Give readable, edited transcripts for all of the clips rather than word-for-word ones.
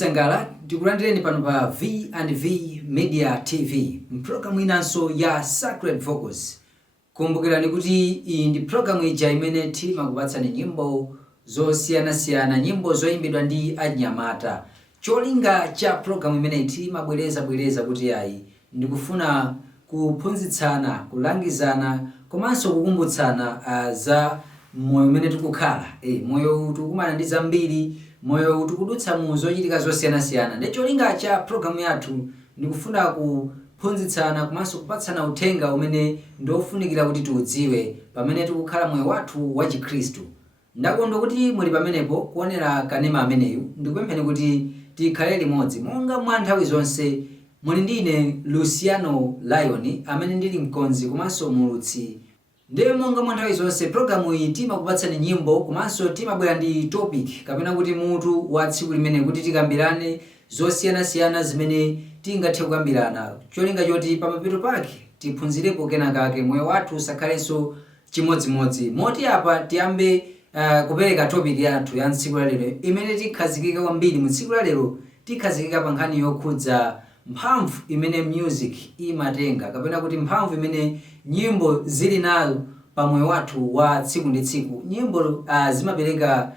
Sangala, tikulandireni pano pa V&V Media TV, mpulogalamu inanso ya Sacred Focus. Kumbukirani kuti iyi ndi pulogalamu ija imene timakupatsani nyimbo zosiyana-siyana, nyimbo zoyimbidwa ndi anyamata. Cholinga cha pulogalamu imeneyi timabwereza kuti ayi ndikufuna kuphunzitsana, kulangizana, komanso kukumbutsana za moyo umene tikukhala. Moyo tikukumana ndi zambiri, moyo tikudutsa mu zochitika zosiyana-siyana. Ndi cholinga cha pulogalamu yathu ndikufuna kuphunzitsana komanso kupatsana uthenga umene ndofunikira kuti tiudziwe pamene tikukhala moyo wathu wa Chikhristu. Ndakondwa kuti muli pamenepo kuonera kanema ameneyu. Ndikupempheni kuti tikhale limodzi monga mwa nthawi zonse. Muli ndine Luciano Lion amene ndili mkonzi komanso mulutsi. Ndiye monga mwa nthawi zonse pulogalamu iyi timakupatsani nyimbo komanso timabwera ndi topic kapena kuti mutu wa tsiku limene kuti tikambirane zosiyana-siyana zimene tingathe kukambirana. Cholinga choti pamapeto pake tiphunzirepo kenakake moyo wathu usakhalenso chimodzimodzi. Moti apa tiyambe kupereka topic yathu ya tsiku la lero imene tikhazikika kwambiri mu tsiku la lero. Tikhazikika pa nkhani yokhudza mphamvu imene music imatenga kapena kuti mphamvu imene nyimbo zili nayo pa moyo wathu wa tsiku ndi tsiku. Nyimbo zimapereka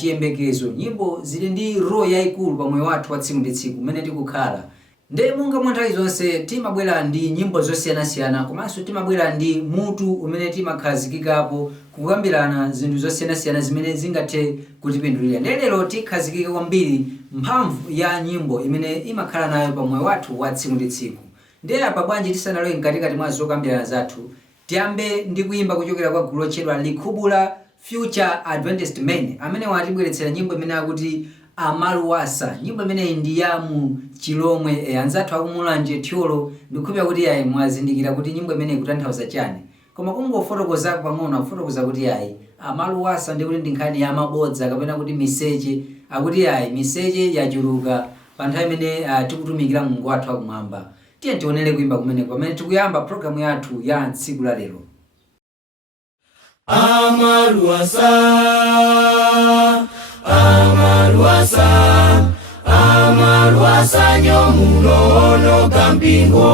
chiyembekezo, nyimbo zili ndi roho yayikulu pa moyo wathu wa tsiku ndi tsiku umene tikukhala. Ndiye monga mwa nthawi zonse timabwera ndi nyimbo zosiyana-siyana komanso timabwera ndi mutu umene timakhazikikapo kukambirana zinthu zosiyana-siyana zimene zingathe kutipindulira. Ndiye lero tikhazikika kwambiri mphamvu ya nyimbo imene imakhala nayo pa moyo wathu wa tsiku ndi tsiku. Ndiye apa bwanji tisanalowe mkatikati mwa zokambirana zathu, tiyambe ndi kuyimba kuchokera kwa gulu lotchedwa Likubula Future Adventist Men amene watibweretsera nyimbo imene akuti Amaluwasa. Nyimbo imeneyi ndi ya mu Chilomwe. Anzathu akumulanje Thyolo ndikupempha kuti ayi mwazindikira kuti nyimbo imeneyi kutanthauza chani. Koma kungofotokoza pang'ono kufotokoza kuti ayi Amaluwasa ndi kuti ndi nkhani ya mabodza kapena kuti miseche. Akuti ayi miseche yachuluka pa nthawi imene tikutumikira Mulungu wathu akumwamba. Tiye tionere kuimba kumene pamene tikuyamba pulogalamu yathu ya tsiku la lero. Amaluwasa, Amaluwasa, Amaluwasa nyomunono kampingo.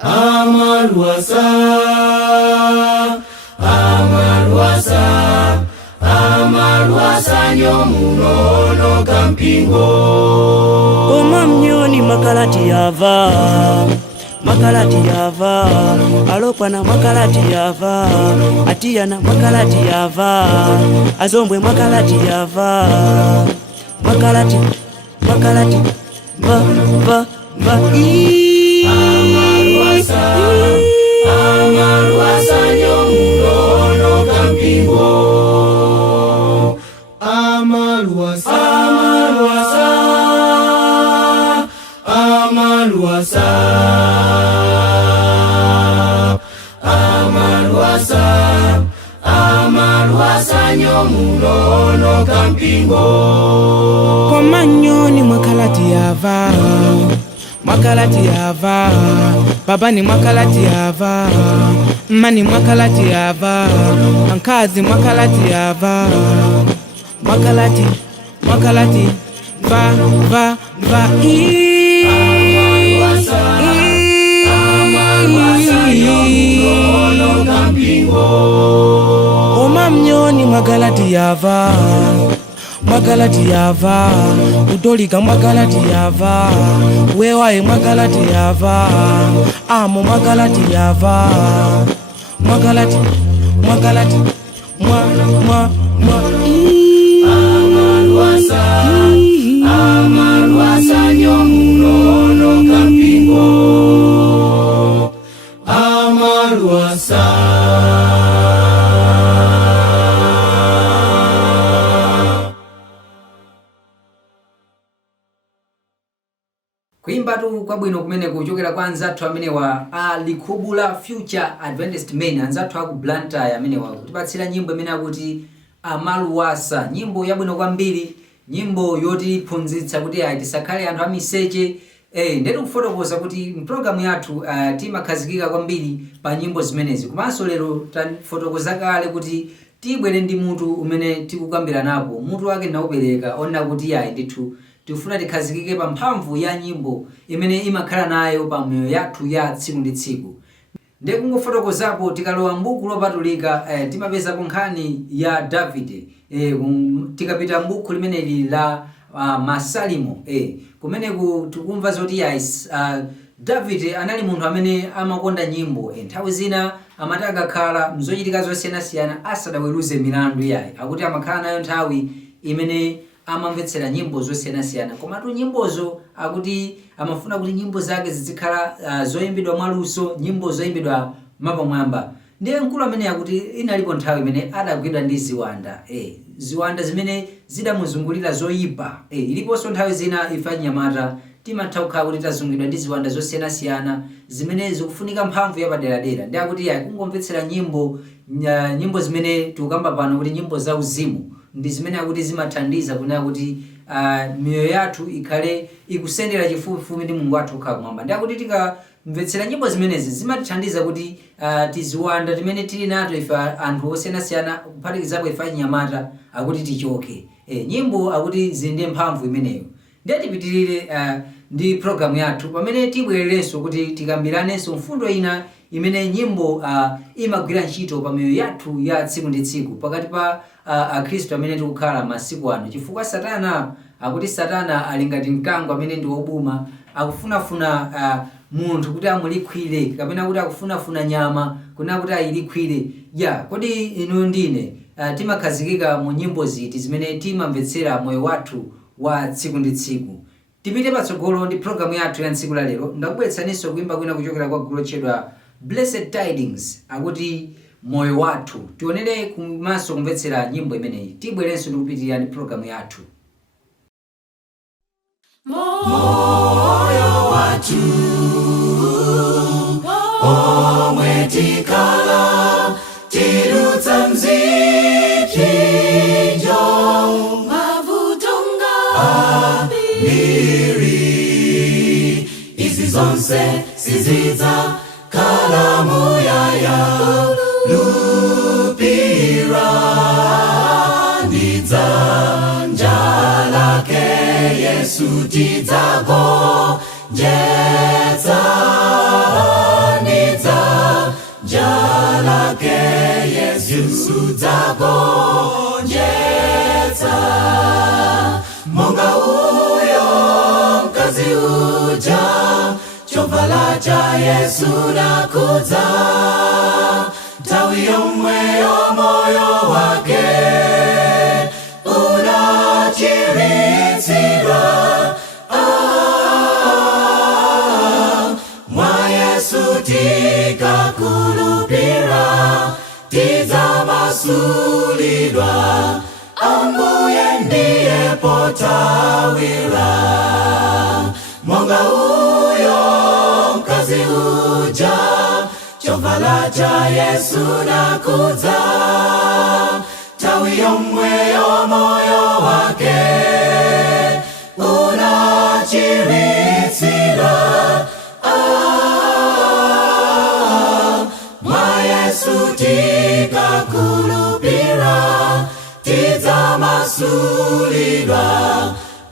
Amaluwasa, Amaluwasa, Amaluwasa nyomunono kampingo. Koma mnyoni makalati yava, makalati yava, alokwana makalati yava, atiyana makalati yava, azombwe makalati yava, makalati, makalati, va, va, va, Amaluwasa, Amaluwasa nyomunono kampingo. Amaluwasa, Amaluwasa, Amaluwasa, Amaluwasa, Amaluwasa nyomunono kampingo. Koma nyoni makalati yava, makalati yava, baba ni makalati yava, mani makalati yava, ankazi makalati yava, makalati, makalati, va, va, va, Amaluwasa, Amaluwasa nyomunono kampingo. Koma mnyoni makalati yava, makalati yava, utolika makalati yava, wewaye makalati yava, amo makalati yava, makalati, makalati, mwa, Amaluwasa, Amaluwasa nyomunono kampingo. Amaluwasa. Kuimba tu kwabwino kumene kuchokera kwa anzathu amene wa Likubula Future Adventist Men, anzathu aku Blantyre amene kutipatsira nyimbo imene akuti Amaluwasa. Nyimbo yabwino kwambiri, nyimbo yotiphunzitsa kuti ayi tisakhale anthu amiseche. Ndetu kufotokoza kuti mpulogalamu yathu timakhazikika kwambiri pa nyimbo zimenezi. Komanso lero tafotokoza kale kuti tibwere ndi mutu umene tikukambira napo. Mutu wake naupereka ona kuti yayi ndithu tifuna tikhazikike pa mphamvu ya nyimbo imene imakhala nayo pa moyo yathu ya tsiku ndi tsiku. Ndiye kungofotokozapo tikalowa m'buku lopatulika timapezapo nkhani ya Davide. Tikapita m'buku limeneli la Masalimo kumene tikumva zoti Davide anali munthu amene amakonda nyimbo. Nthawi zina amati akakhala mzochitika zosiyanasiyana asadaweruze milandu yayi, akuti amakhala nayo nthawi imene amamvetsera nyimbo zosiyanasiyana. Komatu nyimbozo akuti amafuna kuti nyimbo zake zizikhala zoyimbidwa mwaluso, nyimbo zoyimbidwa mapamwamba. Ndiye mkulu amene akuti inalipo nthawi imene adagwidwa ndi ziwanda. Ziwanda zimene zidamuzungulira zoyipa. Iliponso nthawi zina ife anyamata timatha kukhala kuti tazungulidwa ndi ziwanda zosiyanasiyana zimene zikufunika mphamvu yapaderadera. Ndiye akuti kungomvetsera nyimbo zimene tikukamba pano kuti nyimbo za uzimu ndi zimene akuti zimathandiza kunena kuti miyoyo yathu ikhale ikusendera chifupifupi ndi Mulungu wathu okhala kumwamba. Ndiye akuti tikamvetsera nyimbo zimenezi zimatithandiza kuti tiziwanda timene tili nato ife anthu osiyanasiyana kuphatikizapo ife anyamata akuti tichoke. Nyimbo akuti zili ndi mphamvu imeneyo. Ndiye tipitirire ndi programu yathu pamene tibwererenso kuti tikambiranenso mfundo ina imene nyimbo imagwira ntchito pa miyoyo yathu ya tsiku ndi tsiku pakati pa akhristu amene tikukhala masiku ano. Chifukwa satana ali ngati mkango amene ndi wobuma, akufunafuna munthu kuti amulikwire, kapena kuti akufunafuna nyama kunena kuti ayilikwire. Kodi inu ndine timakhazikika mu nyimbo ziti zimene timamvetsera moyo wathu wa tsiku ndi tsiku? Tipite patsogolo ndi programu yathu ya tsiku la lero. Ndakubweretsaninso kuimba kwina kuchokera kwa gulu lotchedwa Blessed Tidings akuti moyo wathu. Tionere kumaso kumvetsera nyimbo imeneyi. Tibwerenso ndikupitirira ndi programu yathu. Moyo wathu omwe tikhala tidutsa mzipinjo mavutonga ambiri izi zonse sizidza khala muyaya lupira ndidzanja lake Yesu tidzagonjetsa ndidzanja lake Yesu tidzagonjetsa monga uyo mkazi uja chovala cha Yesu nakudza nthawi yomweyo moyo wake unachiritsidwa mwa Yesu tikakhulupirira tidzamasulidwa Ambuye ndiye potawira monga uyo mkazi uja chovala cha Yesu nakudza nthawi yomweyo moyo wake unachiritsidwa mwa Yesu tikakhulupirira tidzamasulidwa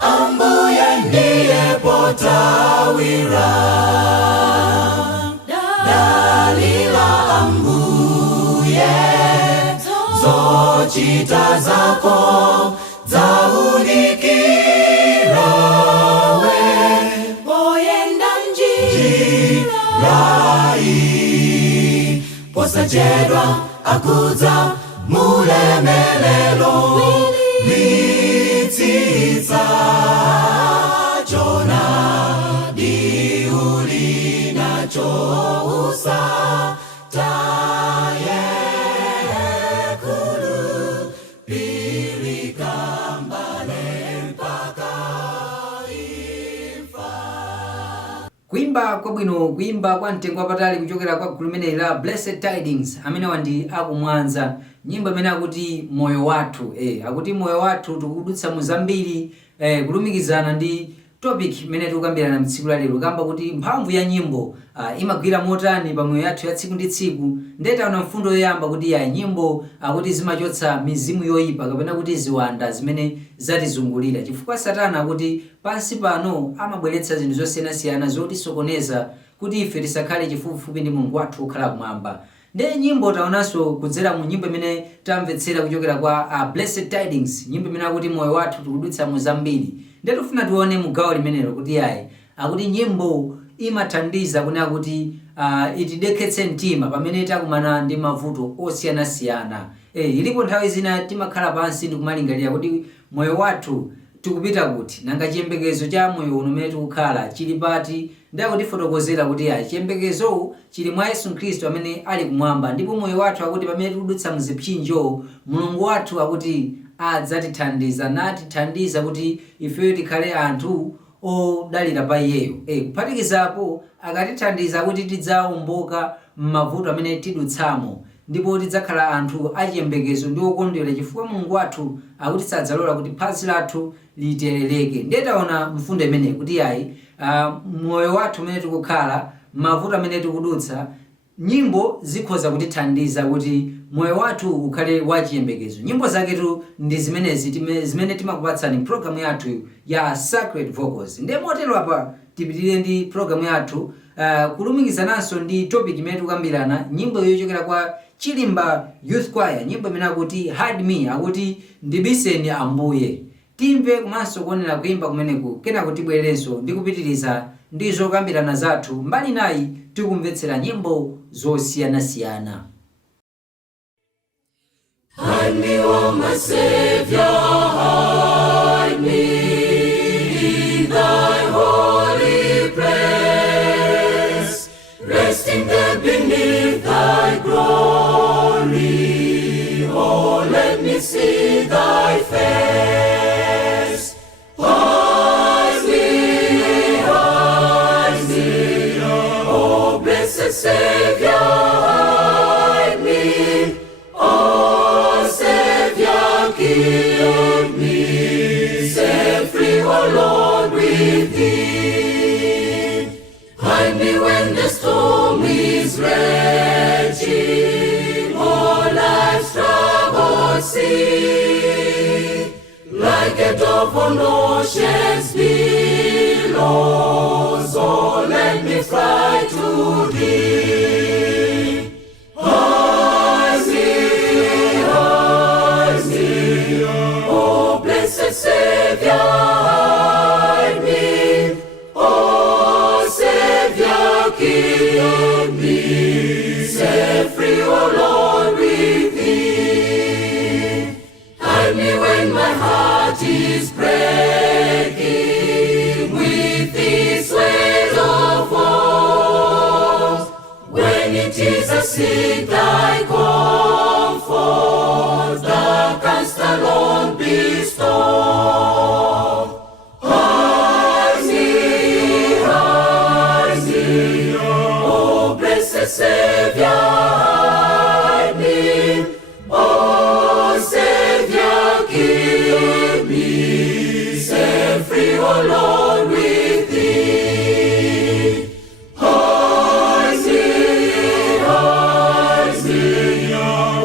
Ambuye ndiye potawira dalila Ambuye zochita zako zaunikira we poyenda njirai posachedwa akudza mulemelelo litsitsa chona diuli nacho usataye kuimba kwabwino, kuimba kwa mtengo wapatali kuchokera kwa gulu limeneli la Blessed Tidings amene wandi akumwanza nyimbo imene akuti moyo wathu. Akuti moyo wathu tikudutsa muzambiri kulumikizana ndi topic imene tikukambirana mtsiku la lero kamba kuti mphamvu ya nyimbo imagwira motani pa moyo yathu ya tsiku ndi tsiku. Ndetaona mfundo yoyamba kuti ya nyimbo akuti zimachotsa mizimu yoyipa kapena kuti ziwanda zimene zatizungulira, chifukwa Satana akuti pansi pano amabweretsa zinthu zosiyanasiyana zotisokoneza kuti ife tisakhale chifupifupi ndi Mulungu wathu wokhala kumwamba. Ndiye nyimbo taonanso kudzera mu nyimbo imene tamvetsera kuchokera kwa Blessed Tidings, nyimbo imene akuti moyo wathu tikudutsa mu zambiri. Ndiye tifuna tione mu gawo limenelo kuti akuti nyimbo imathandiza kunena kuti itideketse mtima pamene takumana ndi mavuto osiyanasiyana. Ilipo nthawi zina timakhala pansi ndi kumalingalira kuti moyo wathu tikupita kuti nanga chiyembekezo cha moyo uno umene tikukhala chili pati. Ndiye kutifotokozera kuti chiyembekezo chili mwa Yesu Khristu amene ali kumwamba, ndipo moyo wathu akuti pamene tikudutsa mu zipsinjo Mulungu wathu akuti adzatithandiza natithandiza kuti ifeyo tikhale anthu odalira pa iyeyo. Kuphatikizapo akatithandiza kuti tidzawomboka m'mavuto amene tidutsamo, ndipo tidzakhala anthu achiyembekezo ndi okondwera chifukwa Mulungu wathu akuti sadzalola kuti phazi lathu literereke. Ndiye taona mfundo imene kuti moyo wathu umene tikukhala, mavuto amene tikudutsa, nyimbo zikhoza kutithandiza kuti moyo wathu ukhale wachiyembekezo. Nyimbo zaketu ndi zimene timakupatsani program yathu ya Sacred Vocals. Ndiye motero apa tipitirire ndi program yathu kulumikizananso ndi topic imene tikukambirana, nyimbo yochokera kwa Chilimba Youth Choir, nyimbo imene akuti Hide Me, akuti ndibiseni Ambuye. Timve komanso kuonera kuimba kumeneku, kenako tibwerenso ndi kupitiriza ndi zokambirana zathu. Mbali nayi tikumvetsera nyimbo zosiyanasiyana. Hide me, oh my Savior, hide me in thy holy place, resting there beneath thy glory. Oh, let me see thy face. Hide me, oh blessed Savior, hide me. Oh Savior, keep me, set free, oh Lord, with thee. Hide me when the storm is raging, oh life's troubled sea, like a dove on ocean's billows, oh let me fly to thee. Hide me, oh blessed Savior, hide me. Oh Savior, keep me, set free, oh Lord, with thee. Hide me when my heart is breaking with its weight of woe, when it is I seek thy comfort, thou canst alone bestow. Hide me, oh blessed Savior, hide me. Oh Savior, keep me, set free, oh Lord, with thee. Hide me,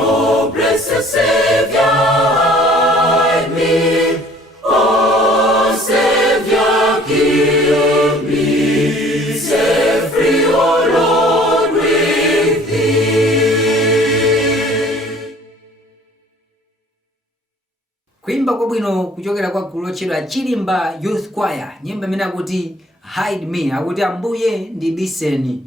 oh blessed Savior, hide me. Oh Savior, keep me, set free, oh Lord, with thee. Kuimba kwabwino kuchokera kwa gulu lotchedwa Chilimba Youth Choir, nyimbo imene akuti Hide Me, akuti Ambuye ndibiseni.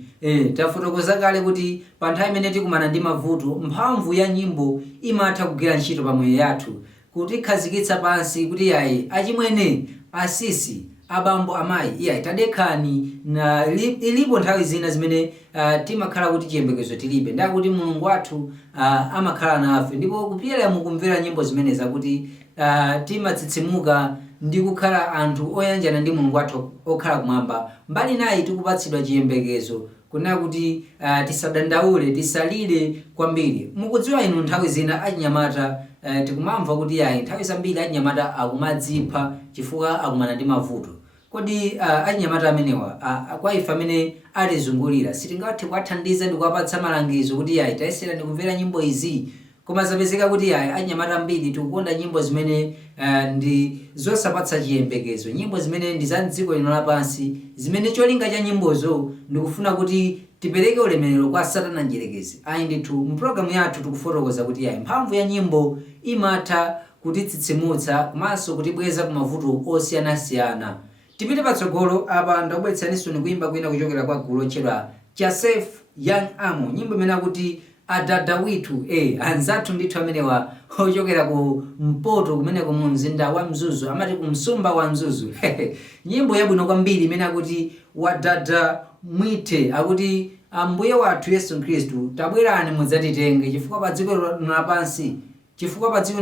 Tafotokoza kale kuti pa nthawi imene tikumana ndi mavuto, mphamvu ya nyimbo imatha kugwira ntchito pa moyo yathu kutikhazikitsa pansi kuti achimwene, asisi, abambo, amayi, tadekani. Na ilipo nthawi zina zimene timakhala kuti chiyembekezo tilibe, ndiye kuti Mulungu wathu amakhala nafe, ndipo kupyera mukumvera nyimbo zimene zakuti timatsitsimuka ndi kukhala anthu oyanjana ndi Mulungu wathu okhala kumwamba. Mbali nayi tikupatsidwa chiyembekezo kunena kuti tisadandaule, tisalire kwambiri. Mukudziwa inu nthawi zina achinyamata tikumamva kuti nthawi zambiri achinyamata akumadzipha chifukwa akumana ndi mavuto. kodi anyamata amenewa kwa ife amene alizungulira sitingathe kuwathandiza ndi kuwapatsa malangizo kuti ayi tayesera ndi kumvera nyimbo izi, koma zapezeka kuti ayi anyamata ambiri tikukonda nyimbo zimene ndi zosapatsa chiyembekezo, nyimbo zimene ndi za dziko lino lapansi, zimene cholinga cha nyimbozo ndikufuna kuti tipereke ulemerero kwa Satana Njerekezi. Ayi ndithu mpulogalamu yathu tikufotokoza kuti ayi mphamvu ya nyimbo imatha kutitsitsimutsa komanso kutibweza ku mavuto osiyanasiyana. Tipite patsogolo apa ndakubweretsaninso kuimba kwina kuchokera kwa gulu lotchedwa Chasef Young Amo, nyimbo imene akuti adada withu anzathu ndithu amenewa ochokera ku Mpoto kumeneko mu mzinda wa Mzuzu, amati ku msumba wa Mzuzu. Nyimbo yabwino kwambiri imene akuti wadada mwithe, akuti Ambuye wathu Yesu Khristu tabwerani mudzatitenge chifukwa pa dziko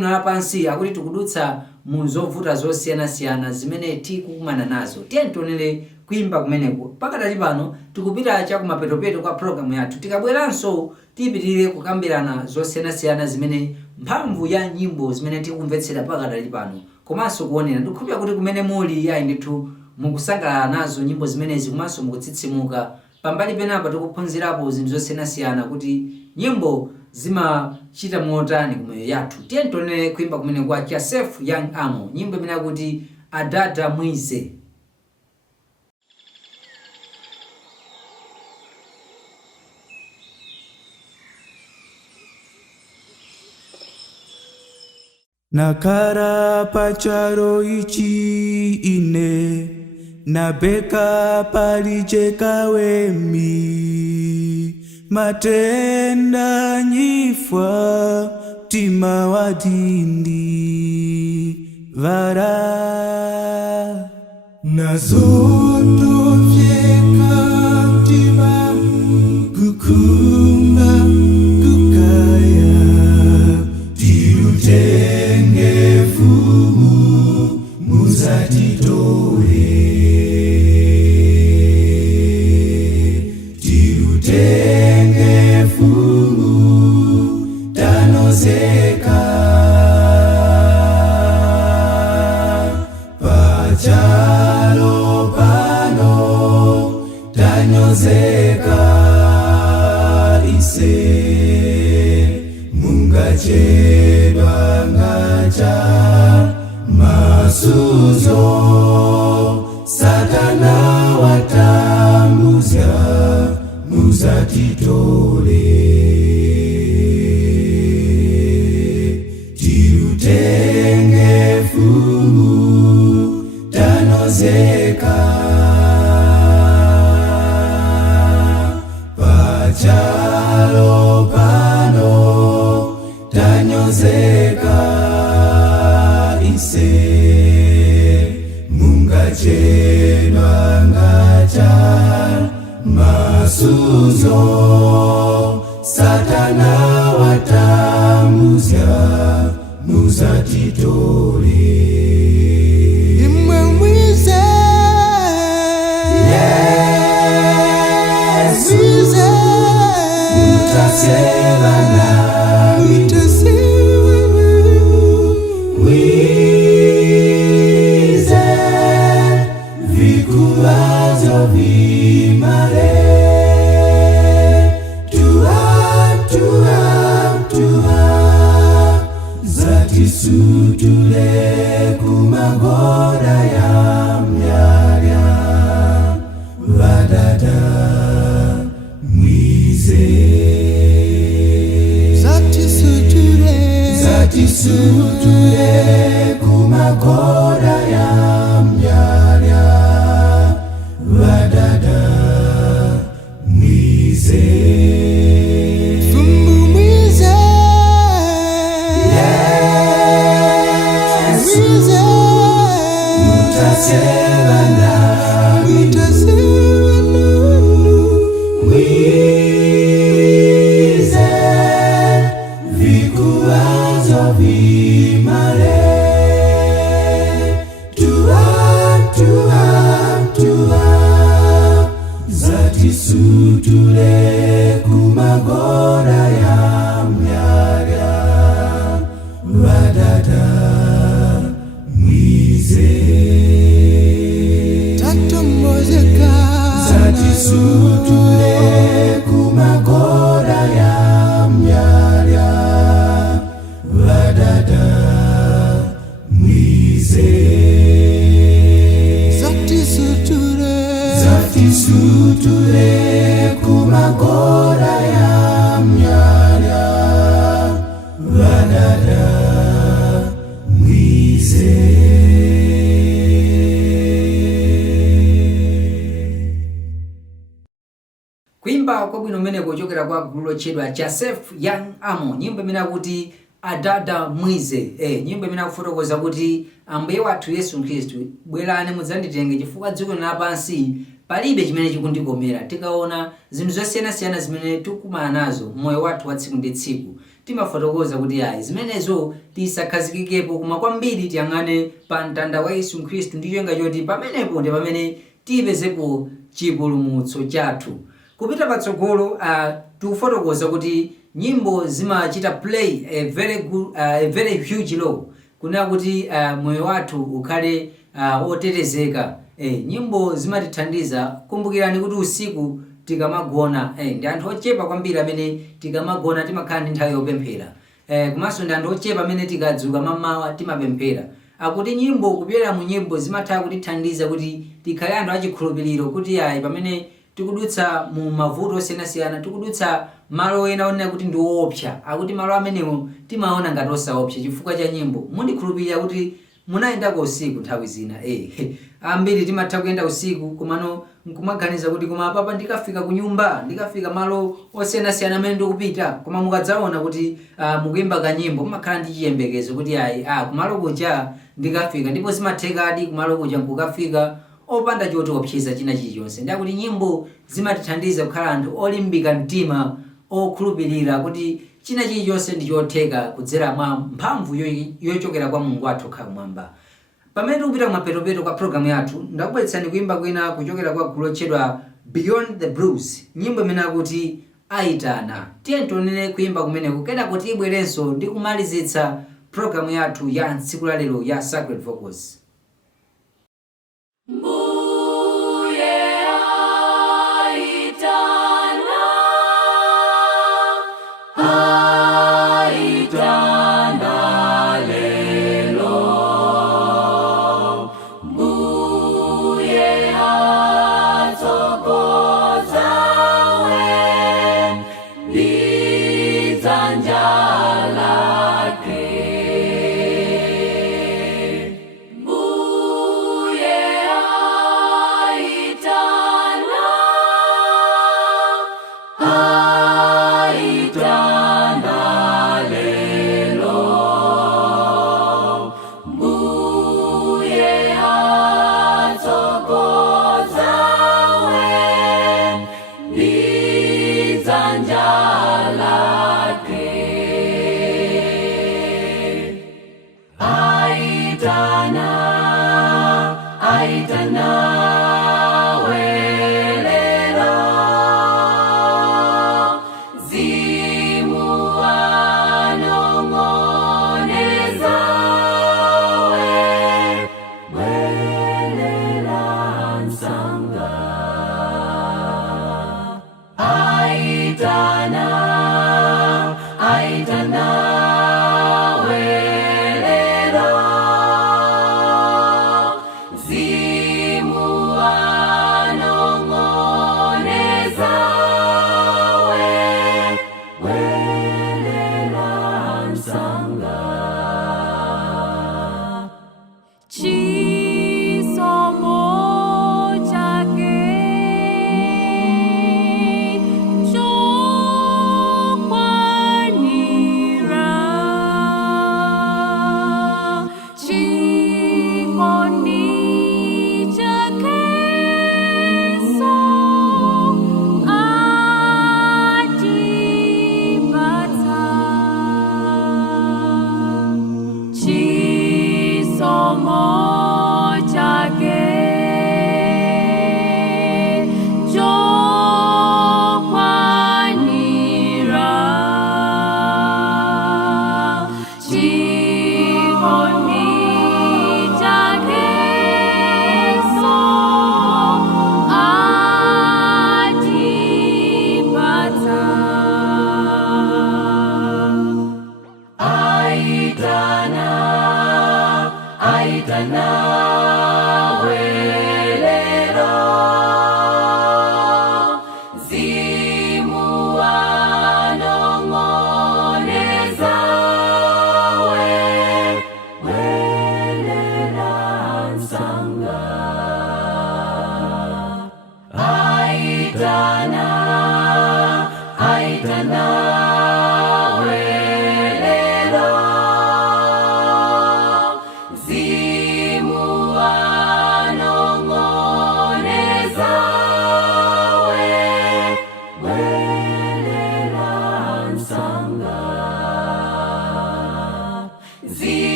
lapansi akuti tikudutsa mu zovuta zosiyanasiyana zimene tikukumana nazo. Tiyeni tionere kuimba kumeneko. Pakadali pano tikupita chakumapeto kwa programu yathu, tikabweranso tipitirire kukambirana zosiyanasiyana zimene mphamvu ya nyimbo zimene tikumvetsera pakadali pano, komanso kuonera. Ndikukhulupirira kuti kumene muli ayi ndithu mukusangalala nazo nyimbo zimenezi komanso mukutsitsimuka. Pambali penapa tikuphunzirapo zinthu zosiyanasiyana kuti nyimbo zimachita motani kumoyo yathu. Tiyeni tionere kuimba kumene kwa Chasef Young Amo, nyimbo imene akuti adada mwize. Nakara pacharo ichi ine nabeka palicheka wemi matenda nyifwa tima wadindi vara nazoto fyeka tima kukumba kukaya tirutenge fumu muzatitore tirutenge fumu tanozeka pachalo pano tanyozeka ise mungachedwa ngacha masuzo Satana watambuza muzatitole tirutenge fumu tanozeka pachalo pano tanyozeka ise mungachedwa ngacha masuzo Satana watambuza muzatitole imwe mwize Yesu mutasevana wize vikuwazo vimare zatisutule kumagora ya mnyarya vadada mwize zatisutule kumagora ya mnyarya vadada mwize mutasevana wize vikuwazo vimare zatisutule kumagora ya mnyarya vadada mwize satisutule kumagora ya mnyarya vadada mwize zatisutule kumagora ya mnyarya vadada mwize. Kuimba kwa bwino mmene kuchokera kwa gulu lotchedwa Joseph Young Amo, nyimbo imene akuti adada mwize. Nyimbo imene akufotokoza kuti ambuye wathu Yesu Khristu, bwerani mudzanditenge chifukwa dziko lapansi palibe chimene chikundikomera. Tikaona zinthu zosiyanasiyana zimene tikumana nazo moyo wathu wa tsiku ndi tsiku, timafotokoza kuti ayi zimenezo tisakhazikikepo, koma kwambiri tiyang'ane pa mtanda wa Yesu Khristu, ndi cholinga choti pamenepo ndi pamene tipezepo chipulumutso chathu. Kupita patsogolo tikufotokoza kuti nyimbo zimachita play a very huge role kunena kuti moyo wathu ukhale otetezeka. Nyimbo zimatithandiza. Kumbukirani kuti usiku tikamagona ndi anthu ochepa kwambiri amene tikamagona timakhala ndi nthawi yopemphera, komanso ndi anthu ochepa amene tikadzuka mamawa timapemphera. Akuti nyimbo, kupyera mu nyimbo zimatha kutithandiza kuti tikhale anthu achikhulupiriro, kuti ayi pamene tikudutsa mu mavuto osiyanasiyana, tikudutsa malo ena onena kuti ndi woopsa, akuti malo amenewo timaona ngati osaopsa chifukwa cha nyimbo. Mundikhulupirira kuti munayendako usiku nthawi zina. Ambiri timatha kuyenda usiku komano nkumaganiza kuti koma papa ndikafika ku nyumba, ndikafika malo osiyanasiyana amene ndikupita, koma mukadzaona kuti mukuyimba kanyimbo mumakhala ndi chiyembekezo kuti ayi kumalo kuja ndikafika, ndipo zimathekadi kumalo kuja nkukafika opanda chotiopseza china chilichonse. Ndi akuti nyimbo zimatithandiza kukhala anthu olimbika mtima, okhulupirira kuti china chilichonse ndi chotheka kudzera mwa mphamvu yochokera kwa Mulungu wathu kumwamba. Pamene tikupita kumapeto kwa programu yathu, ndakubweretsani kuimba kwina kuchokera kwa gulu lotchedwa Beyond the Blues, nyimbo imene akuti ayitana. Tiye tionene kuimba kumeneku, kenako tibwerenso ndi kumalizitsa programu yathu ya tsiku la lero ya Sacred Vocals.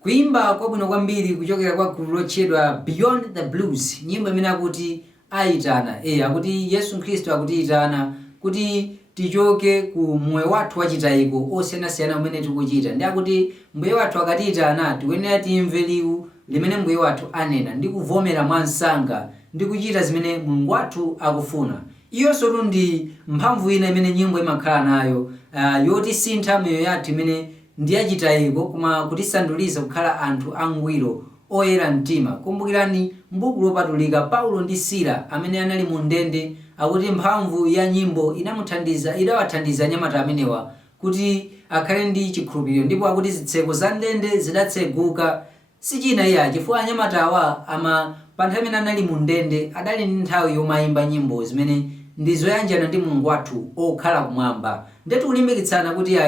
Kuimba kwabwino kwambiri kuchokera kwa gulu lotchedwa Beyond the Blues, nyimbo imene akuti ayitana. Akuti Yesu Khristu akutiyitana kuti tichoke ku moyo wathu wachitayiko osiyanasiyana umene tikuchita. Ndi akuti mbuye wathu akatiyitana tikuyenera timve liwu limene mbuye wathu anena ndi kuvomera mwansanga ndi kuchita zimene Mulungu wathu akufuna. Iyonso ndi mphamvu ina imene nyimbo imakhala nayo, yotisintha miyoyo yathu imene ndi yachitayiko koma kutisanduliza kukhala anthu angwiro oyera mtima. Kumbukirani m'buku lopatulika Paulo ndi Sila amene anali mu ndende, akuti mphamvu ya nyimbo idawathandiza anyamata amenewa kuti akhale ndi chikhulupiriro, ndipo akuti zitseko za ndende zidatseguka. Sichina iya chifukwa anyamatawa pa nthawi imene anali mu ndende adali ndi nthawi yomayimba nyimbo zimene ndi zoyanjana ndi Mulungu wathu okhala kumwamba. Ndetu kulimbikitsana kuti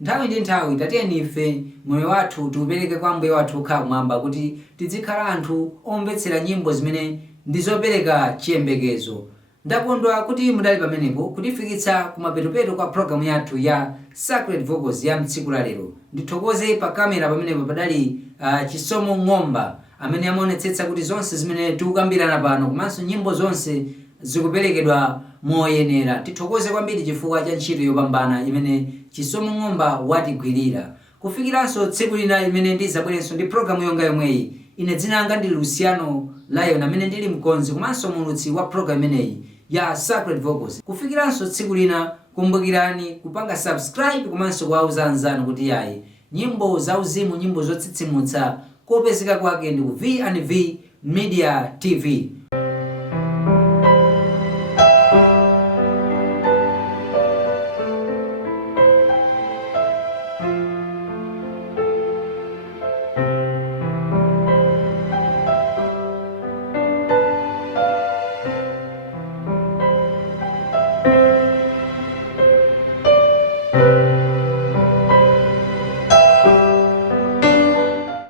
nthawi ndi nthawi tatiyeni ife moyo wathu tiupereke kwa mbuye wathu okhala kumwamba kuti tizikhala anthu omvetsera nyimbo zimene ndi zopereka chiyembekezo. Ndakondwa kuti mudali pamenepo kutifikitsa kumapeto kwa programu yathu ya Sacred Vocals ya mtsiku la lero. Ndithokoze pa kamera pamenepo padali Chisomo Ng'omba amene amaonetsetsa kuti zonse zimene tikukambirana pano komanso nyimbo zonse zikuperekedwa moyenera. Tithokoze kwambiri chifukwa cha ntchito yopambana imene Chisomo Ng'omba watigwirira. Kufikiranso tsiku lina imene ndizabwerenso ndi programu yonga yomweyi, ine dzina langa ndi Luciano Lion amene ndili mkonzi komanso mulutsi wa programu imeneyi ya Sacred Vocals. Kufikiranso tsiku lina, kumbukirani kupanga subscribe komanso kuwauza anzanu kuti nyimbo zauzimu, nyimbo zotsitsimutsa kopezeka kwake ndi ku V&V Media TV.